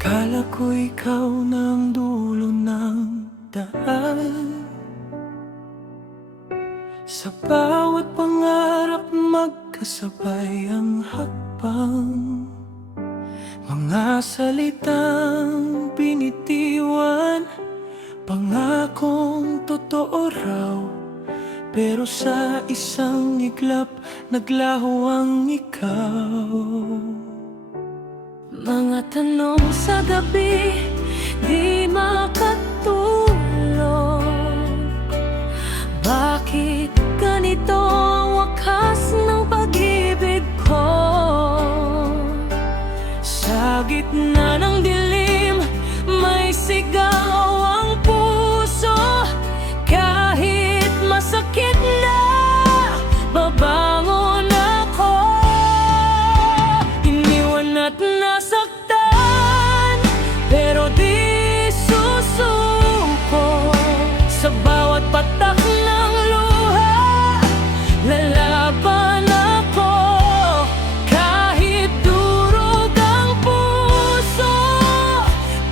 Akala ko ikaw ng dulo ng daan. Sa bawat pangarap magkasabay ang hakbang. Mga salitang binitiwan, pangakong totoo raw, pero sa isang iglap naglaho ang ikaw. Mga tanong sa gabi, di makatulog. Bakit ganito ang wakas ng pag-ibig ko? Sa gitna ng dilim, may sigaw ang puso. Kahit masakit na, babangon ako. Iniwan at nasaktan, pero di susuko. Sa bawat patak ng luha, lalaban ako. Kahit durog ang puso,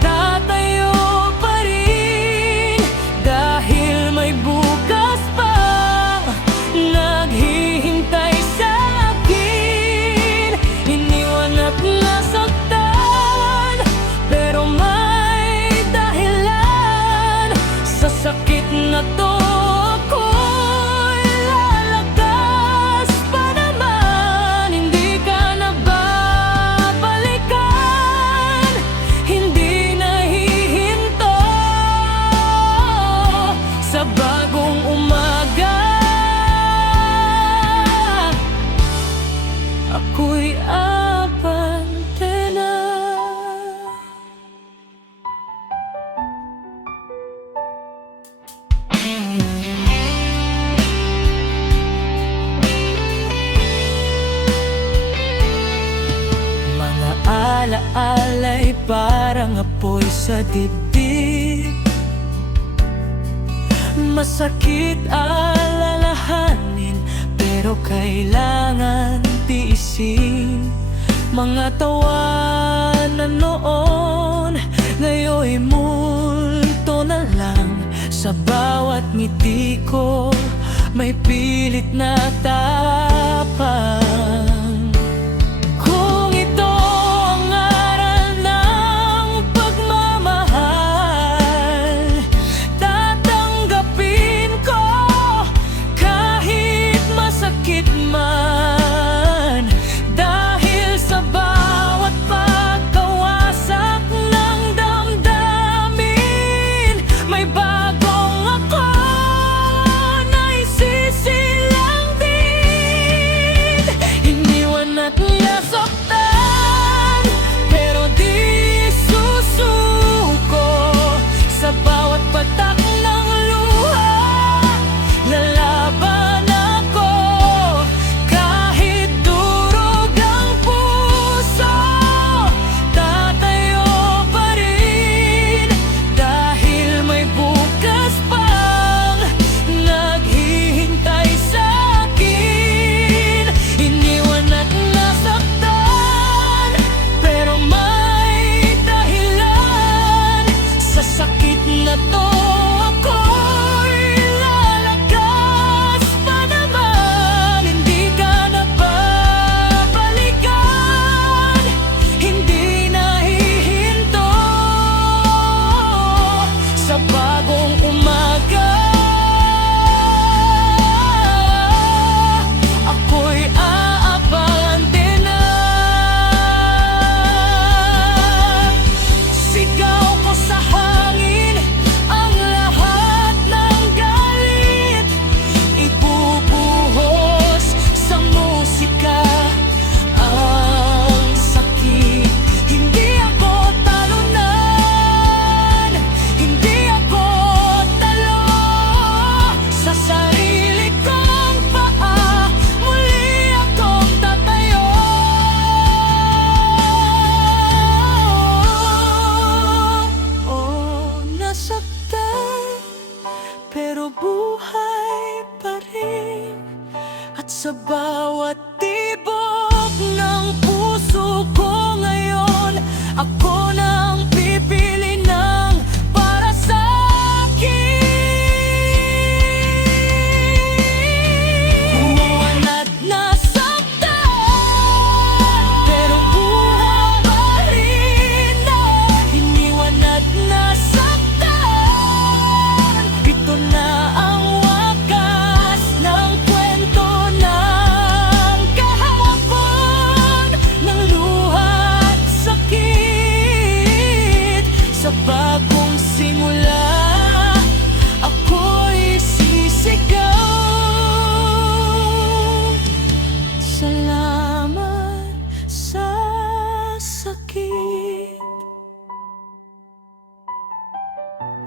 tatayo pa rin. Dahil may bukas pang naghihintay sa akin. Iniwan at nasaktan, pero may dahilan. Sa sakit na to ako'y lalakas pa naman. Hindi ka na babalikan, hindi nahihinto. Sa bagong umaga, ako'y abante na. Mga alaala'y parang apoy sa dibdib. Masakit alalahanin, pero kailangan tiisin. Mga tawanan noon, ngayon'y multo na lang. Sa bawat ngiti ko, may pilit na tapang. Kung ito ang aral ng pagmamahal, tatanggapin ko kahit masakit man. Dahil sa bawat pagkawasak ng damdamin, may bagong ako na isisilang din.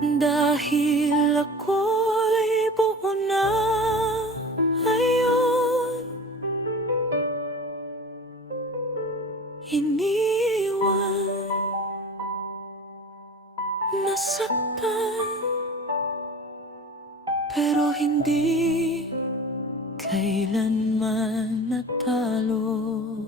Dahil ako'y buo na ngayon, iniwan, nasaktan, pero hindi kailanman natalo.